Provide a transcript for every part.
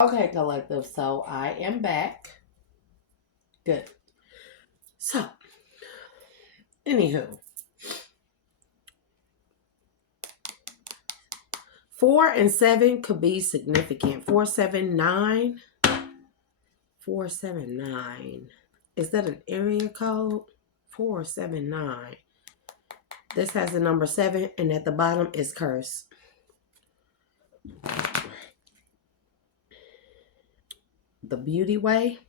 Okay, collective. So I am back. Good. So, anywho, 4 and 7 could be significant. 479. 479. Is that an area code? 479. This has the number 7, and at the bottom is curse. The beauty way.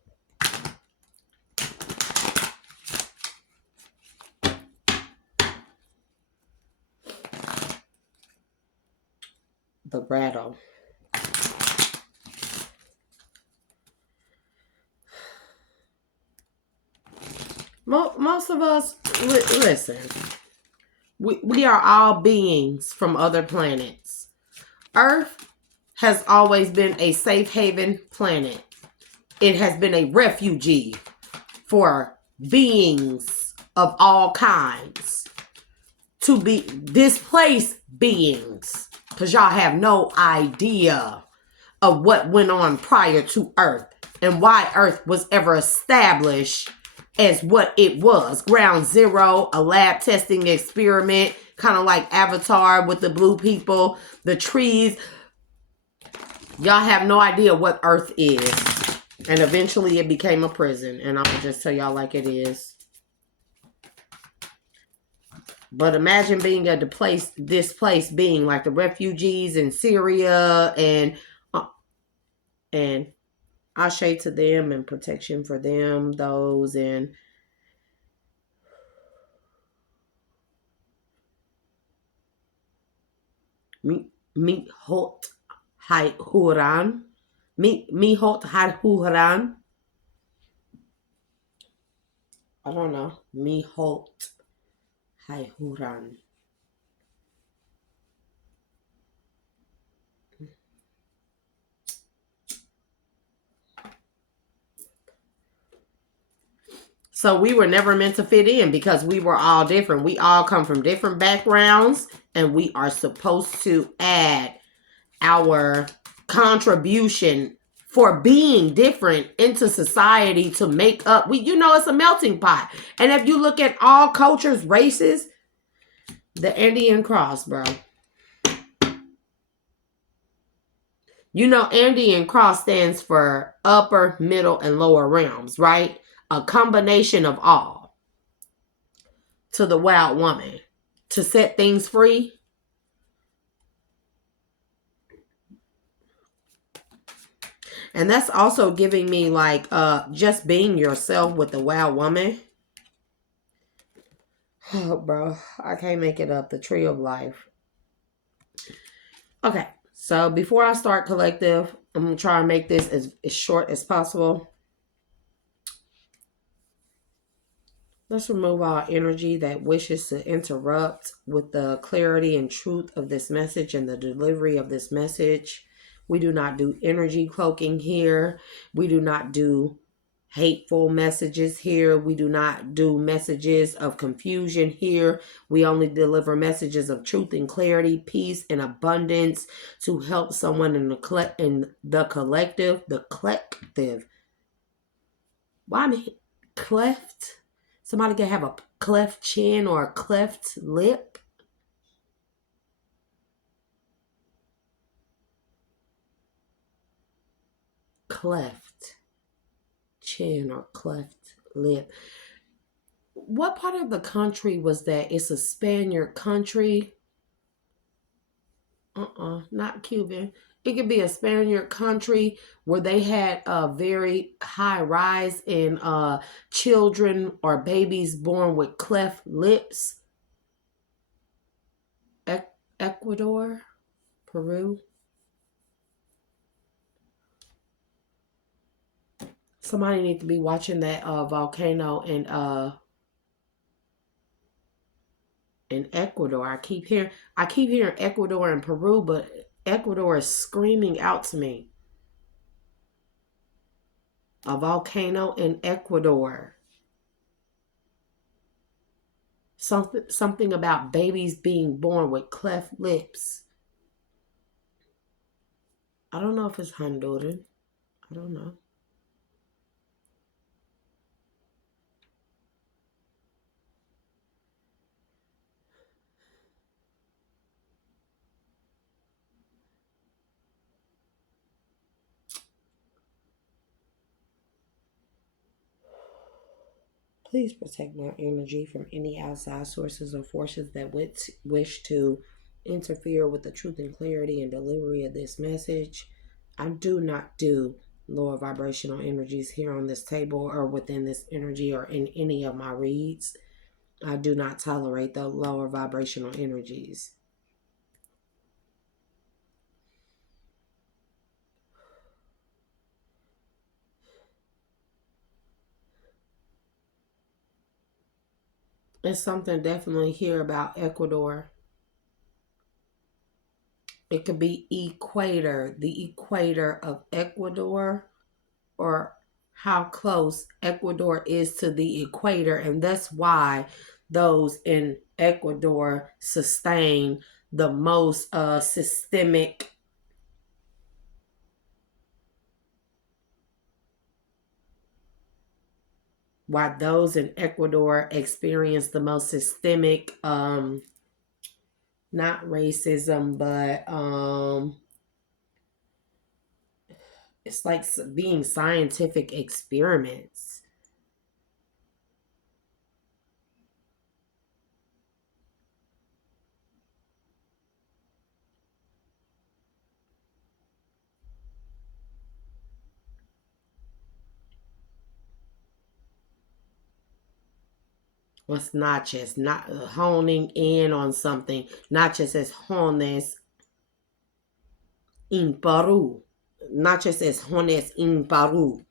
The rattle. Most of us, listen, we are all beings from other planets. Earth has always been a safe haven planet. It has been a refugee for beings of all kinds to be displaced beings, because y'all have no idea of what went on prior to Earth and why Earth was ever established as what it was. Ground zero, a lab testing experiment, kind of like Avatar with the blue people, the trees. Y'all have no idea what Earth is. And eventually it became a prison. And I'm going to just tell y'all like it is. But imagine being a displaced being like the refugees in Syria and Ashe to them and protection for them, those in Mihot Huran. Mihot Huran. I don't know. Mihot Huran. So we were never meant to fit in because we were all different. We all come from different backgrounds, and we are supposed to add our contribution for being different into society to make up. It's a melting pot. And if you look at all cultures, races, the Andean cross, bro. Andean cross stands for upper, middle, and lower realms, right? A combination of all. To the wild woman to set things free. And that's also giving me like just being yourself with the wild woman. Oh, bro, I can't make it up. The tree of life. Okay, so before I start collective, I'm gonna try and make this as short as possible. Let's remove all energy that wishes to interrupt with the clarity and truth of this message and the delivery of this message. We do not do energy cloaking here. We do not do hateful messages here. We do not do messages of confusion here. We only deliver messages of truth and clarity, peace and abundance to help someone in the collective. Why am I cleft? Somebody can have a cleft chin or a cleft lip. Cleft chin or cleft lip. What part of the country was that? It's a Spaniard country. Not Cuban. It could be a Spaniard country where they had a very high rise in children or babies born with cleft lips. Ecuador, Peru. Somebody need to be watching that volcano in Ecuador. I keep hearing Ecuador and Peru, but Ecuador is screaming out to me. A volcano in Ecuador. Something about babies being born with cleft lips. I don't know if it's Honduran. I don't know. Please protect my energy from any outside sources or forces that wish to interfere with the truth and clarity and delivery of this message. I do not do lower vibrational energies here on this table or within this energy or in any of my reads. I do not tolerate the lower vibrational energies. It's something definitely here about Ecuador. It could be equator, the equator of Ecuador, or how close Ecuador is to the equator. And that's why those in Ecuador sustain the most systemic why those in Ecuador experience the most systemic not racism, but it's like being scientific experiments. What's notches? Not honing in on something. Notches as jones in Peru. Notches as jones in Peru.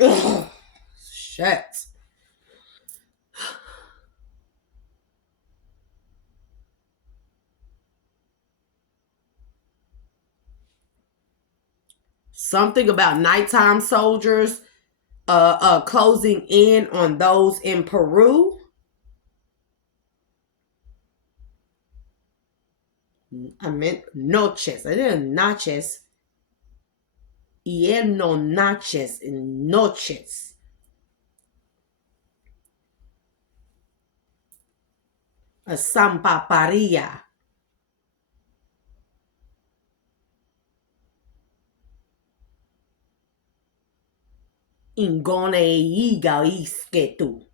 Ugh, shit. Something about nighttime soldiers closing in on those in Peru. I meant noches. I didn't noches. Y él no noches in noches. A sampaparia. Ingone iga isketu.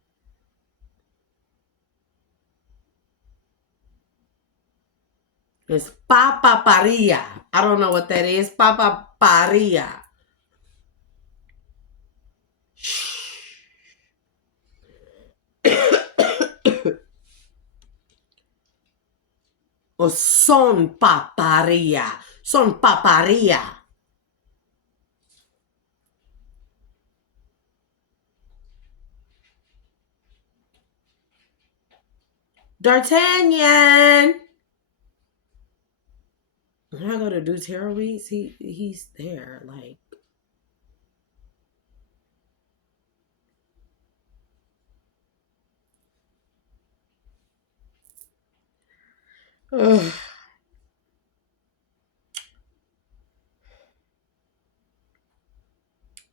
It's papaparia. I don't know what that is. Papaparia. O son paparia. Son paparia. D'Artagnan. When I go to do tarot reads, he's there. Like, ugh.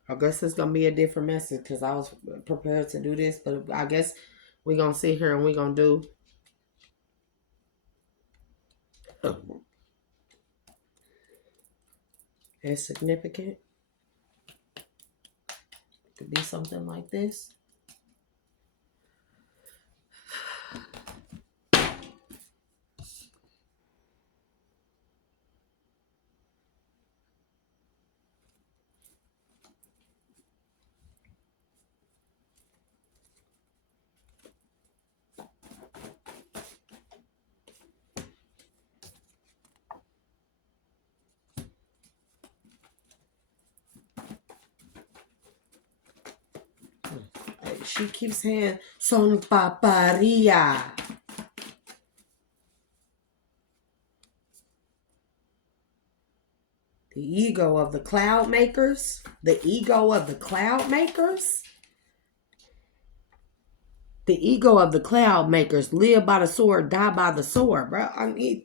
I guess it's gonna be a different message because I was prepared to do this, but I guess we're gonna sit here and we're gonna do. It's significant. It could be something like this. She keeps saying son paparia. The ego of the cloud makers. The ego of the cloud makers. The ego of the cloud makers. Live by the sword, die by the sword, bro. I mean,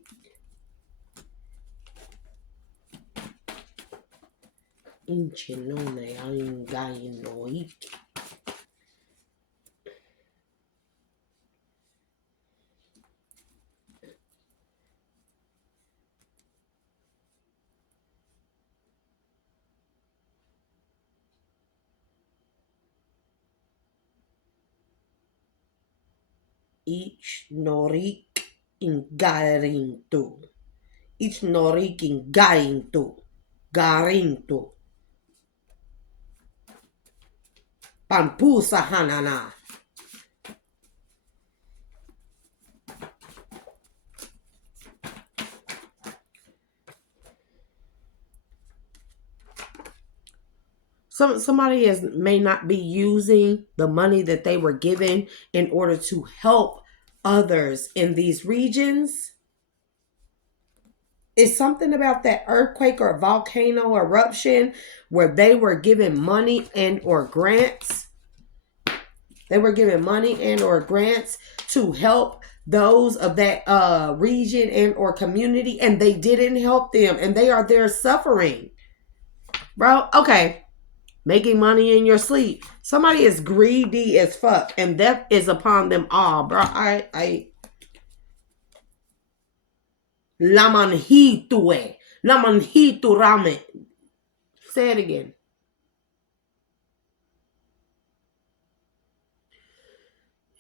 Inchinone aingainoik. Ich norik ingarinto. Ich norik ingarinto. Garinto. Pampusa hanana. Somebody may not be using the money that they were given in order to help others in these regions. It's something about that earthquake or volcano eruption where they were given money and or grants. They were given money and or grants to help those of that region and or community, and they didn't help them, and they are there suffering. Bro, okay. Making money in your sleep. Somebody is greedy as fuck, and death is upon them all, bro. Lamanhitue. Lamanhiturame. Say it again.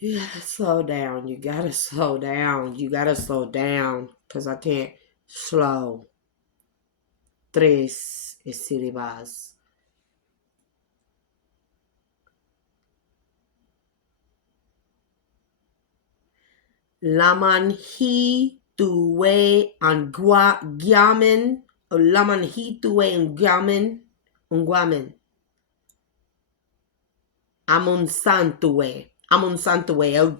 You gotta slow down. You gotta slow down. You gotta slow down. Because I can't slow. Tres esiribas. Lamanhitue angwamen. Lamanhitue angwamen. Amunsantue. Amunsantue.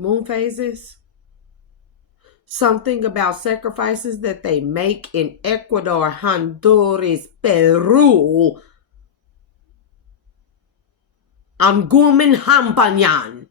Moon phases. Something about sacrifices that they make in Ecuador, Honduras, Peru. Angumin Hampanyan.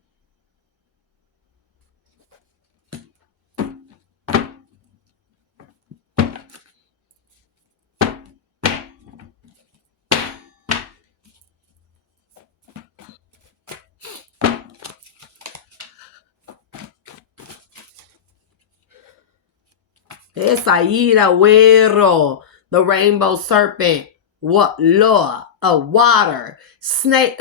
Esaira Huero, the rainbow serpent. What law? A water. Snake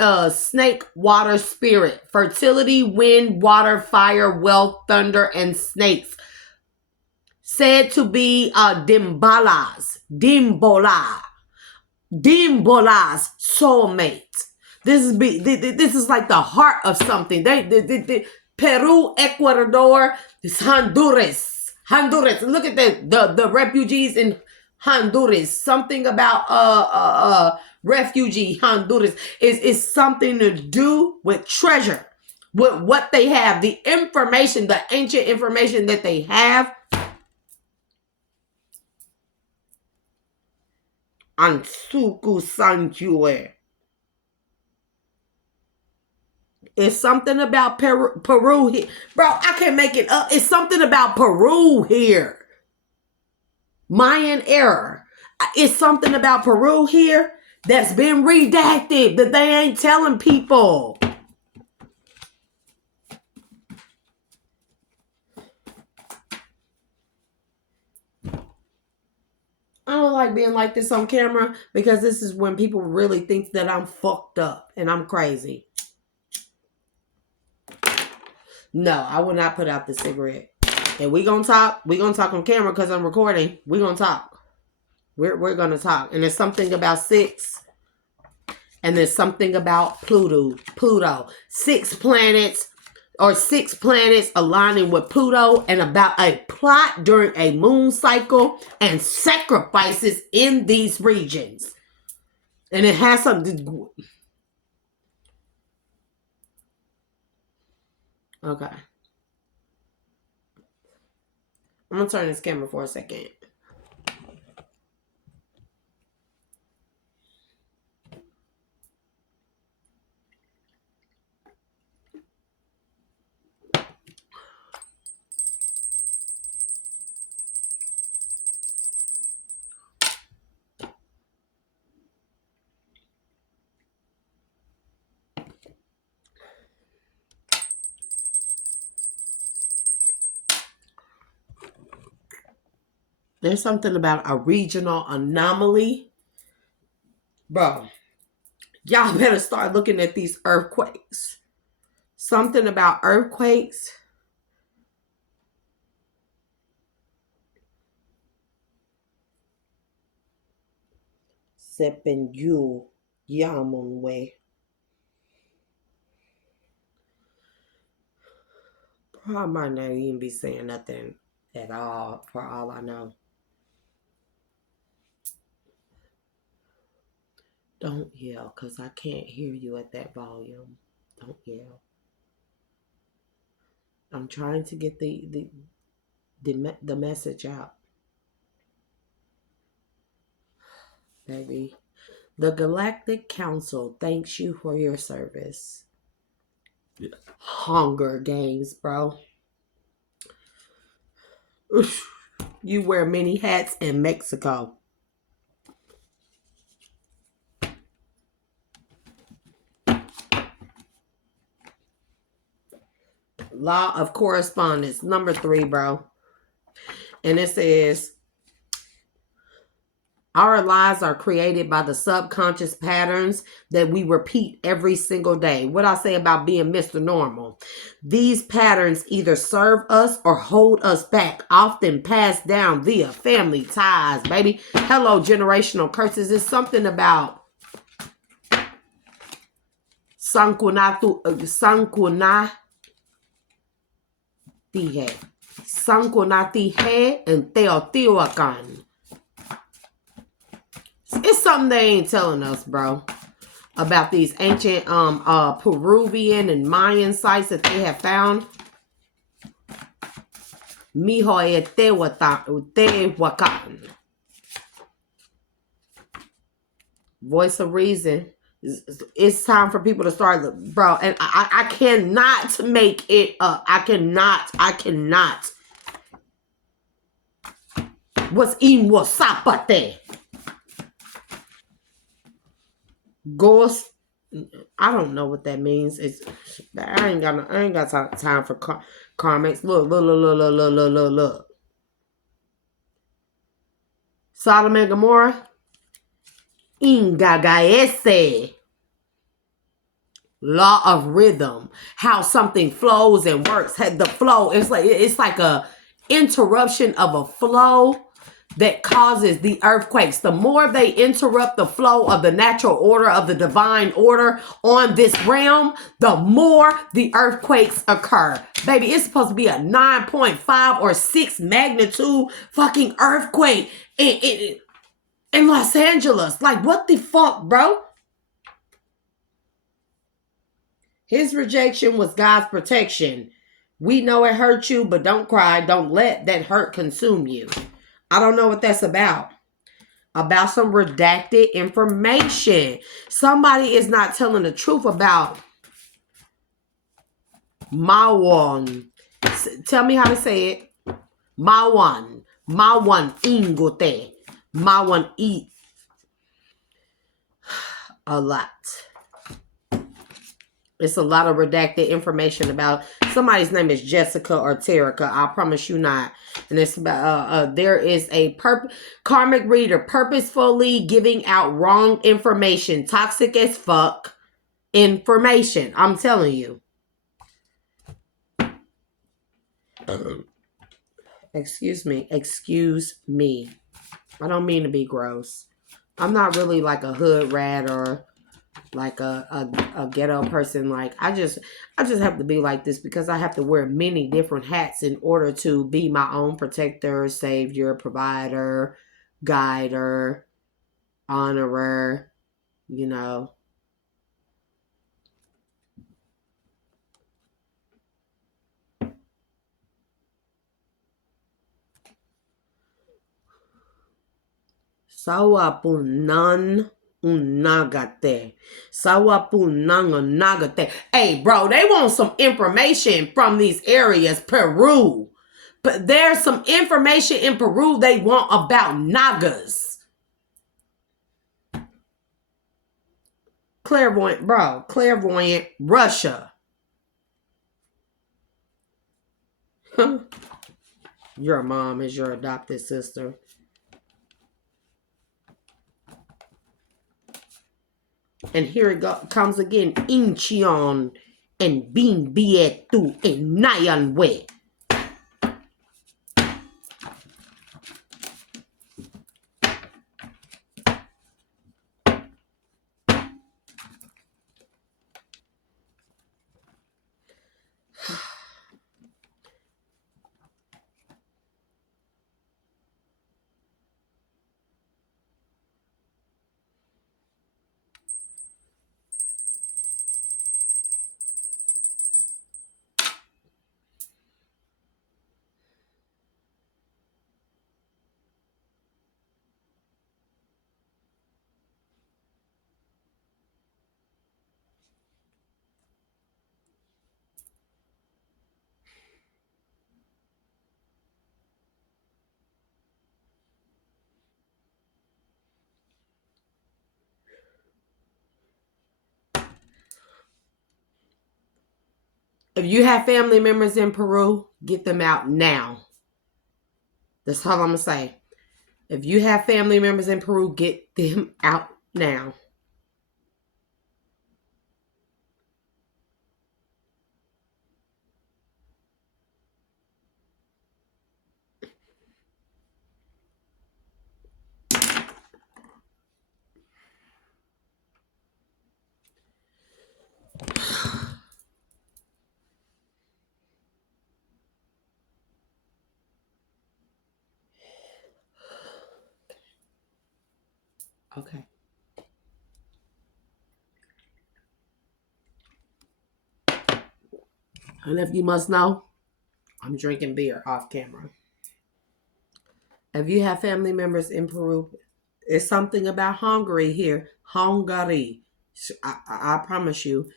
water spirit. Fertility, wind, water, fire, wealth, thunder, and snakes. Said to be Dimbola's soulmate. This is like the heart of something. Peru, Ecuador, Honduras. Look at the refugees in Honduras. Something about refugee Honduras is something to do with treasure, with what they have, the information, the ancient information that they have. Ansuku Sanjue. It's something about Peru here. Bro, I can't make it up. It's something about Peru here. Mayan error. It's something about Peru here that's been redacted that they ain't telling people. I don't like being like this on camera because this is when people really think that I'm fucked up and I'm crazy. No, I will not put out the cigarette. And we gonna talk. We gonna talk on camera because I'm recording. We gonna talk. We're gonna talk. And there's something about 6. And there's something about Pluto. 6 planets aligning with Pluto, and about a plot during a moon cycle and sacrifices in these regions. And it has something. Okay. I'm going to turn this camera for a second. There's something about a regional anomaly. Bro, y'all better start looking at these earthquakes. Something about earthquakes. Sepenyu Yamunwe. I might not even be saying nothing at all, for all I know. Don't yell, because I can't hear you at that volume. Don't yell. I'm trying to get the message out. Baby. The Galactic Council thanks you for your service. Yeah. Hunger Games, bro. Oof. You wear many hats in Mexico. Law of Correspondence, number 3, bro. And it says, our lives are created by the subconscious patterns that we repeat every single day. What I say about being Mr. Normal. These patterns either serve us or hold us back, often passed down via family ties, baby. Hello, generational curses. It's something about Sankunatihe. Sankunatihe and Teotihuacan. It's something they ain't telling us, bro, about these ancient Peruvian and Mayan sites that they have found. Tehuacan. Voice of reason. It's time for people to start, bro. And I cannot make it up. I cannot. What's in Wasapate? Ghost. I don't know what that means. I ain't got time for karmics. Look. Sodom and Gomorrah. Ingagaese. Law of rhythm. How something flows and works. The flow. It's like a interruption of a flow that causes the earthquakes. The more they interrupt the flow of the natural order, of the divine order on this realm, the more the earthquakes occur. Baby, it's supposed to be a 9.5 or 6 magnitude fucking earthquake in Los Angeles. Like, what the fuck, bro? His rejection was God's protection. We know it hurt you, but don't cry. Don't let that hurt consume you. I don't know what that's about. About some redacted information. Somebody is not telling the truth about Mawan. Tell me how to say it. Mawan. Mawan ingote. Mawan eat. A lot. It's a lot of redacted information about somebody's name is Jessica or Terica. I promise you not. And it's about there is a karmic reader purposefully giving out wrong information, toxic as fuck information. I'm telling you. Excuse me. I don't mean to be gross. I'm not really like a hood rat or like a ghetto person. Like I just have to be like this because I have to wear many different hats in order to be my own protector, savior, provider, guider, honorer, you know. Sawapunan unagate. Sawapunan unagate. Hey, bro, they want some information from these areas, Peru. But there's some information in Peru they want about Nagas. Clairvoyant, bro. Clairvoyant, Russia. Your mom is your adopted sister. And here it comes again. Incheon and Bin Bietu and Nayanwe. If you have family members in Peru, get them out now. That's all I'm going to say. If you have family members in Peru, get them out now. Okay. And if you must know, I'm drinking beer off camera. If you have family members in Peru, it's something about Hungary here. Hungary. I promise you.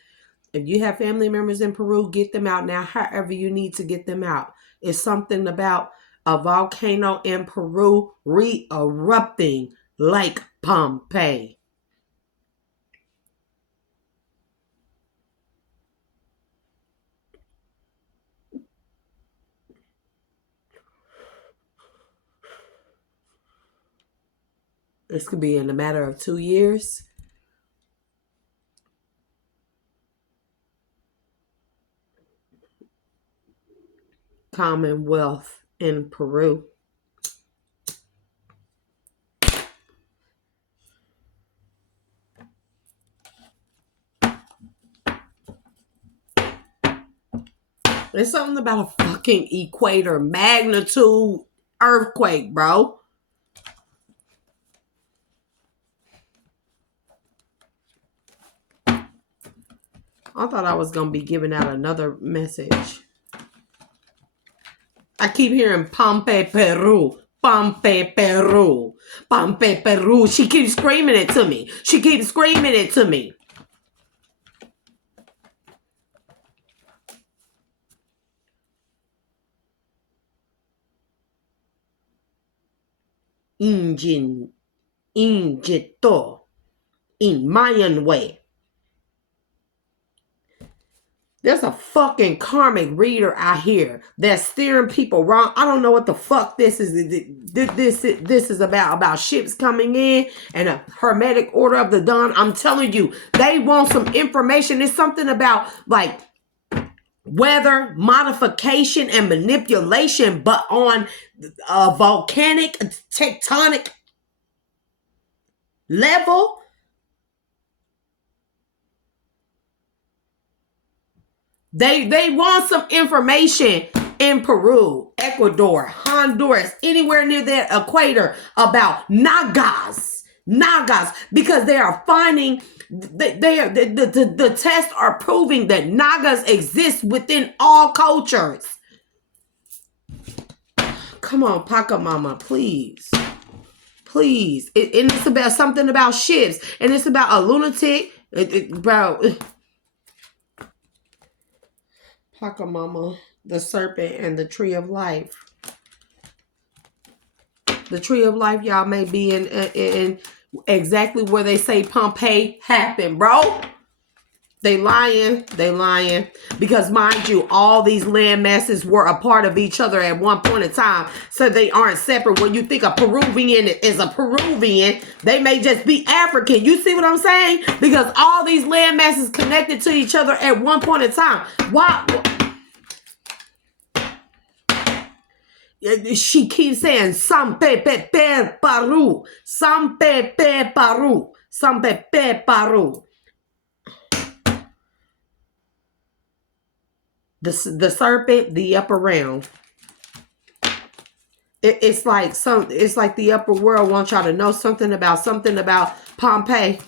If you have family members in Peru, get them out now, however you need to get them out. It's something about a volcano in Peru re-erupting Lake Pompeii. This could be in a matter of 2 years. Commonwealth in Peru. There's something about a fucking equator magnitude earthquake, bro. I thought I was going to be giving out another message. I keep hearing Pompeii, Peru. Pompeii, Peru. Pompeii, Peru. She keeps screaming it to me. She keeps screaming it to me. Injito. In Mayan way. There's a fucking karmic reader out here that's steering people wrong. I don't know what the fuck this is. This is about ships coming in and a hermetic order of the dawn. I'm telling you, they want some information. It's something about like weather modification and manipulation, but on a volcanic tectonic level. They want some information in Peru, Ecuador, Honduras, anywhere near the equator about Nagas, because they are finding the tests are proving that Nagas exist within all cultures. Come on, Pachamama, please. Please. And it's about something about ships. And it's about a lunatic. Bro. Pachamama, the serpent, and the tree of life. The tree of life, y'all, may be in exactly where they say Pompeii happened, bro. They lying. Because mind you, all these land masses were a part of each other at one point in time. So they aren't separate. When you think a Peruvian is a Peruvian, they may just be African. You see what I'm saying? Because all these land masses connected to each other at one point in time. Why? She keeps saying Sampe Pepe Paru. Sampe Pepe Paru. Sampe Pepe Paru. The serpent, the upper realm. It's like the upper world wants y'all to know something about Pompeii.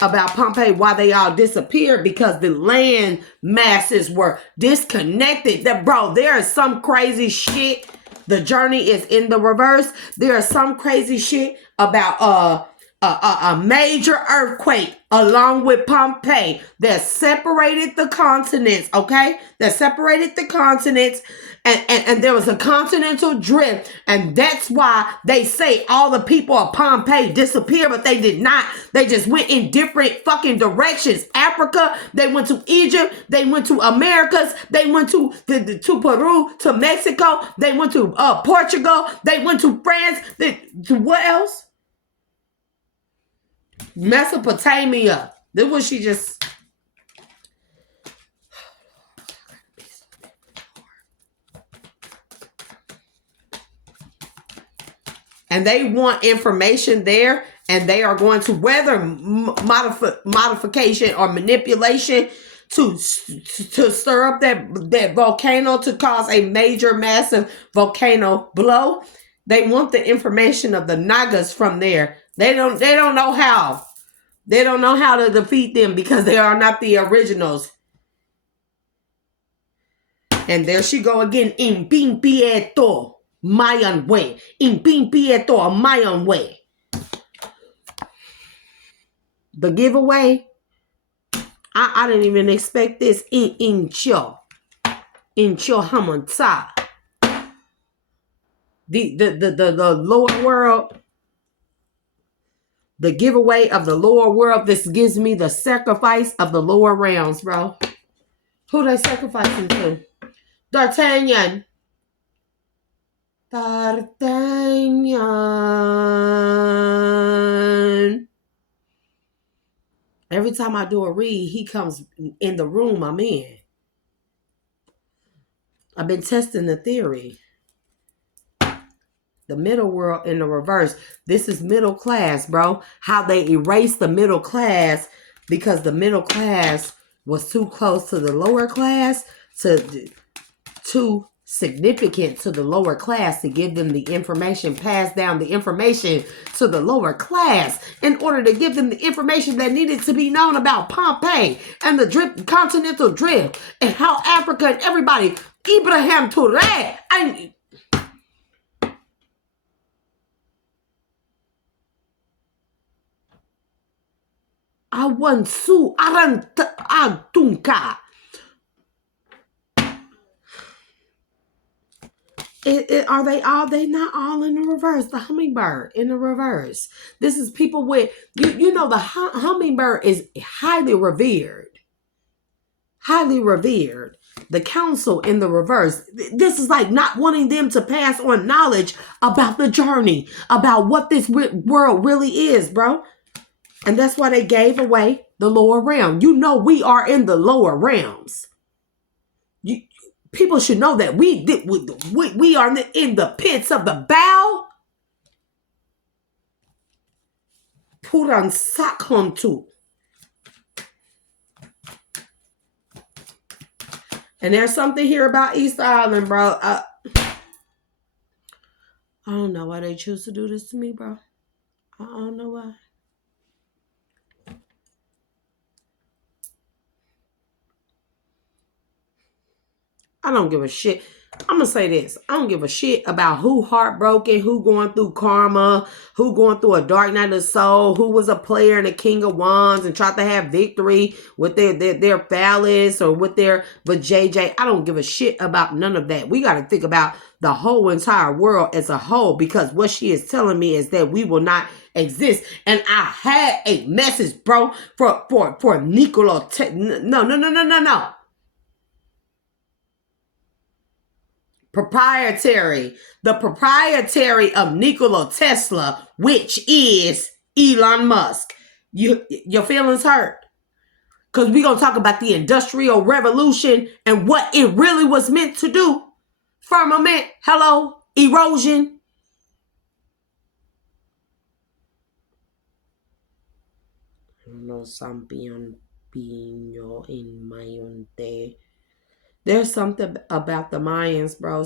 About Pompeii, why they all disappeared, because the land masses were disconnected. Bro, there is some crazy shit. The journey is in the reverse. There is some crazy shit about a major earthquake along with Pompeii that separated the continents, okay? That separated the continents, and there was a continental drift, and that's why they say all the people of Pompeii disappeared, but they did not. They just went in different fucking directions. Africa, they went to Egypt, they went to Americas, they went to Peru, to Mexico, they went to Portugal, they went to France, to what else? Mesopotamia. This was she just. And they want information there, and they are going to whether modification or manipulation to stir up that volcano to cause a major, massive volcano blow. They want the information of the Nagas from there. They don't know how. They don't know how to defeat them because they are not the originals. And there she go again. Impimpietto. Mayan way. Impimpietto, Mayan way. The giveaway. I didn't even expect this. Incho Hamonta. The lower world. The giveaway of the lower world. This gives me the sacrifice of the lower realms, bro. Who they sacrificing to? D'Artagnan. Every time I do a read, he comes in the room I'm in. I've been testing the theory. The middle world in the reverse. This is middle class, bro. How they erased the middle class because the middle class was too close to the lower class, too significant to the lower class to give them the information, pass down the information to the lower class in order to give them the information that needed to be known about Pompeii and the continental drift and how Africa and everybody, Ibrahim Touré, Awansu Aranta Atunka. Are they all? They not all in the reverse. The hummingbird in the reverse. This is people with you know the hummingbird is highly revered. Highly revered. The council in the reverse. This is like not wanting them to pass on knowledge about the journey, about what this world really is, bro. And that's why they gave away the lower realm. You know we are in the lower realms. People should know that we are in the pits of the bow. Puran sakontu. And there's something here about Easter Island, bro. I don't know why they choose to do this to me, bro. I don't know why. I don't give a shit. I'm going to say this. I don't give a shit about who heartbroken, who going through karma, who going through a dark night of the soul, who was a player in the King of Wands and tried to have victory with their phallus or with their vajayjay. I don't give a shit about none of that. We got to think about the whole entire world as a whole, because what she is telling me is that we will not exist. And I had a message, bro, for Nikola. No. The proprietary of Nikola Tesla, which is Elon Musk. Your feelings hurt? Because we're going to talk about the Industrial Revolution and what it really was meant to do. Firmament, hello, erosion. No sampion pino in mayonte. There's something about the Mayans, bro.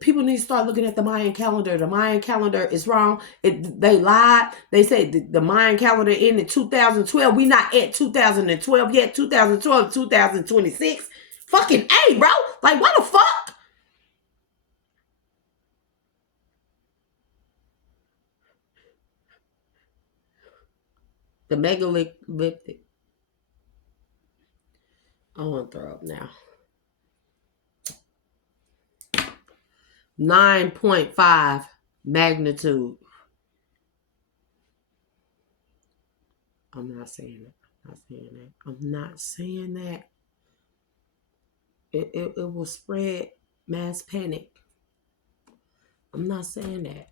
People need to start looking at the Mayan calendar. The Mayan calendar is wrong. They lied. They said the Mayan calendar ended 2012. We not at 2012 yet. 2012, 2026. Fucking A, bro. Like, what the fuck? The megalithic. I want to throw up now. 9.5 magnitude. I'm not saying that. I'm not saying that. It will spread mass panic. I'm not saying that.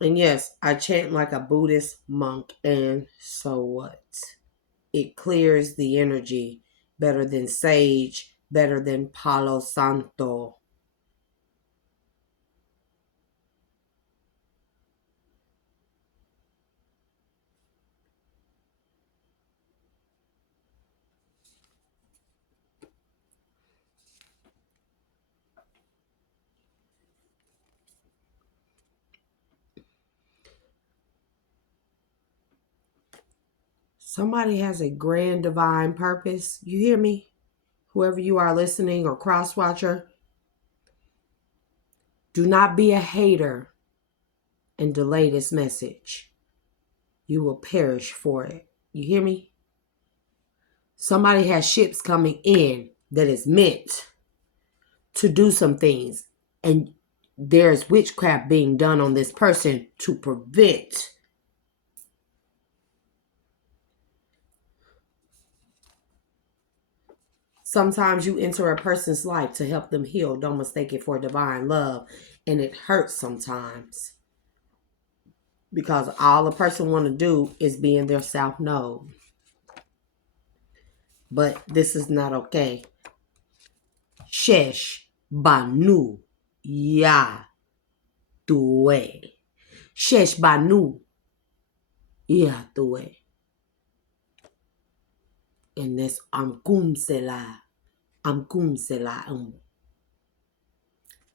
And yes, I chant like a Buddhist monk, and so what? It clears the energy better than sage, better than Palo Santo. Somebody has a grand divine purpose. You hear me? Whoever you are listening or cross watcher, do not be a hater and delay this message. You will perish for it. You hear me? Somebody has ships coming in that is meant to do some things, and there's witchcraft being done on this person to prevent. Sometimes you enter a person's life to help them heal. Don't mistake it for divine love. And it hurts sometimes, because all the person want to do is be in their south node. But this is not okay. Shesh Banu Ya Tuwe. Shesh Banu Ya Tuwe. And that's Amkum Sela.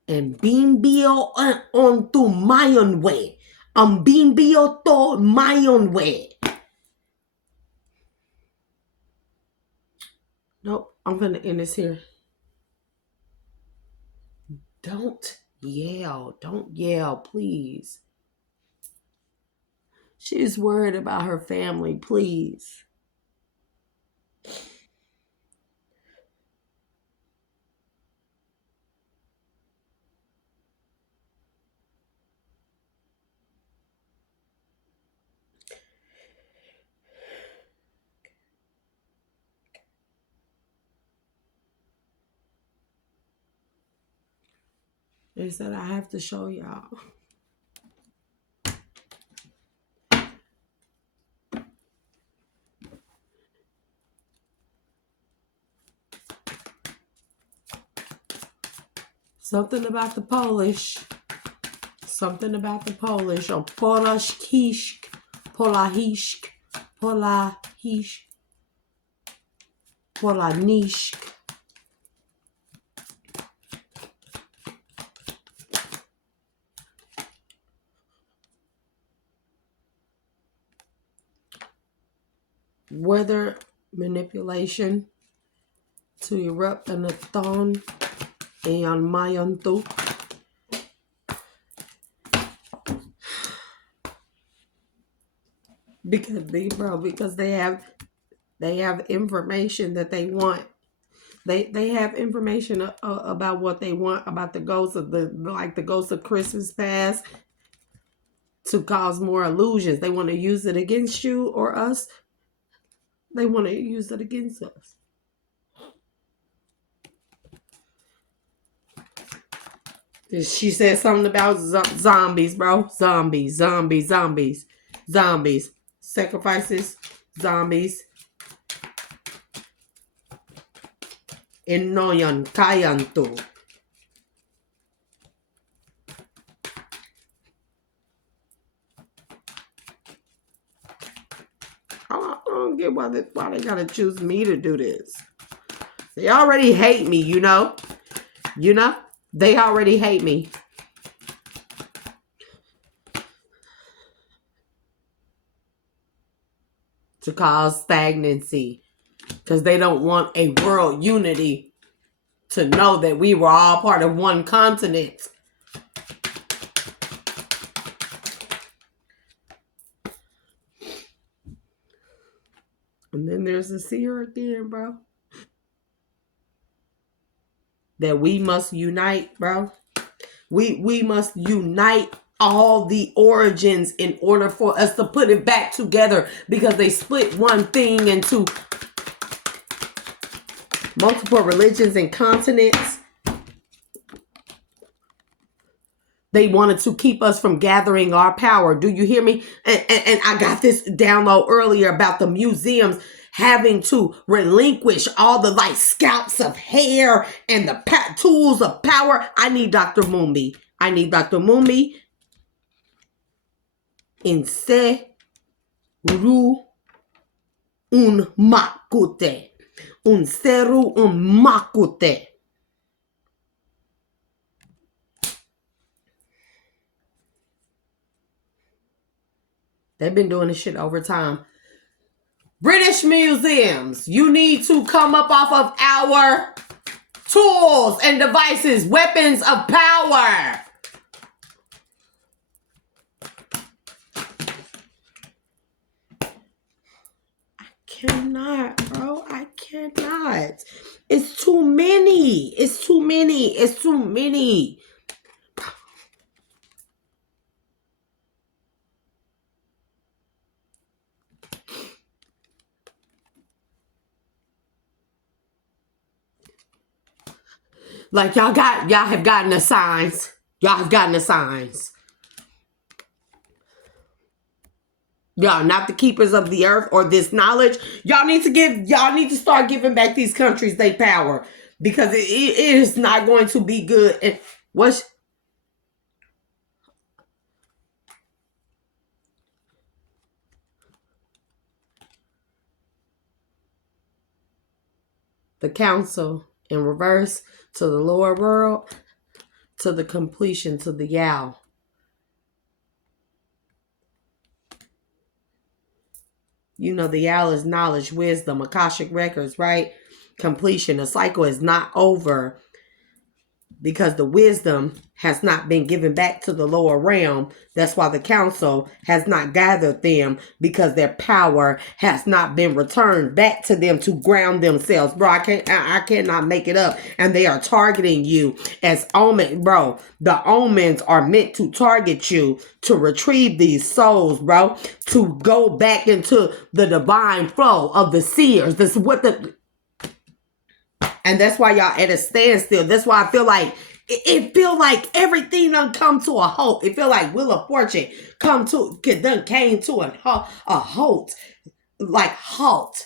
And bimbio on to mayon way. Bimbio to mayon way. Nope, I'm gonna end this here. Don't yell, please. She's worried about her family, please. They said I have to show y'all. Something about the Polish. Something about the Polish. Or Polashkisk. Polahishk. Polahish. Polanishk. Weather manipulation to erupt an athon and mayantu. Because they have information that they want. They have information about what they want, about the ghosts of the ghosts of Christmas past, to cause more illusions. They want to use it against you or us. They want to use it against us. She said something about zombies, bro. Zombies. Sacrifices. Zombies. Inoyan kayanto. I don't get why they gotta choose me to do this. They already hate me, you know? They already hate me. To cause stagnancy. Because they don't want a world unity to know that we were all part of one continent. And then there's the seer again, bro. That we must unite, bro. We must unite all the origins in order for us to put it back together, because they split one thing into multiple religions and continents. They wanted to keep us from gathering our power. Do you hear me? And I got this download earlier about the museums having to relinquish all the scalps of hair and the tools of power. I need Dr. Mumbi. In se ru un makute. Un seru un makute. They've been doing this shit over time. British museums, you need to come up off of our tools and devices, weapons of power. I cannot, bro. I cannot. It's too many. Like y'all have gotten the signs. Y'all not the keepers of the earth or this knowledge. Y'all need to start giving back these countries their power, because it is not going to be good. And what's the council in reverse to the lower world, to the completion, to the Yao. You know, the Yao is knowledge, wisdom, Akashic records, right? Completion. The cycle is not over, because the wisdom has not been given back to the lower realm. That's why the council has not gathered them, because their power has not been returned back to them to ground themselves. Bro, I cannot make it up. And they are targeting you as omen. Bro, the omens are meant to target you to retrieve these souls, bro, to go back into the divine flow of the seers. This is what and that's why y'all at a standstill. That's why I feel like it feel like everything done come to a halt. It feel like Wheel of Fortune came to a halt. Like halt.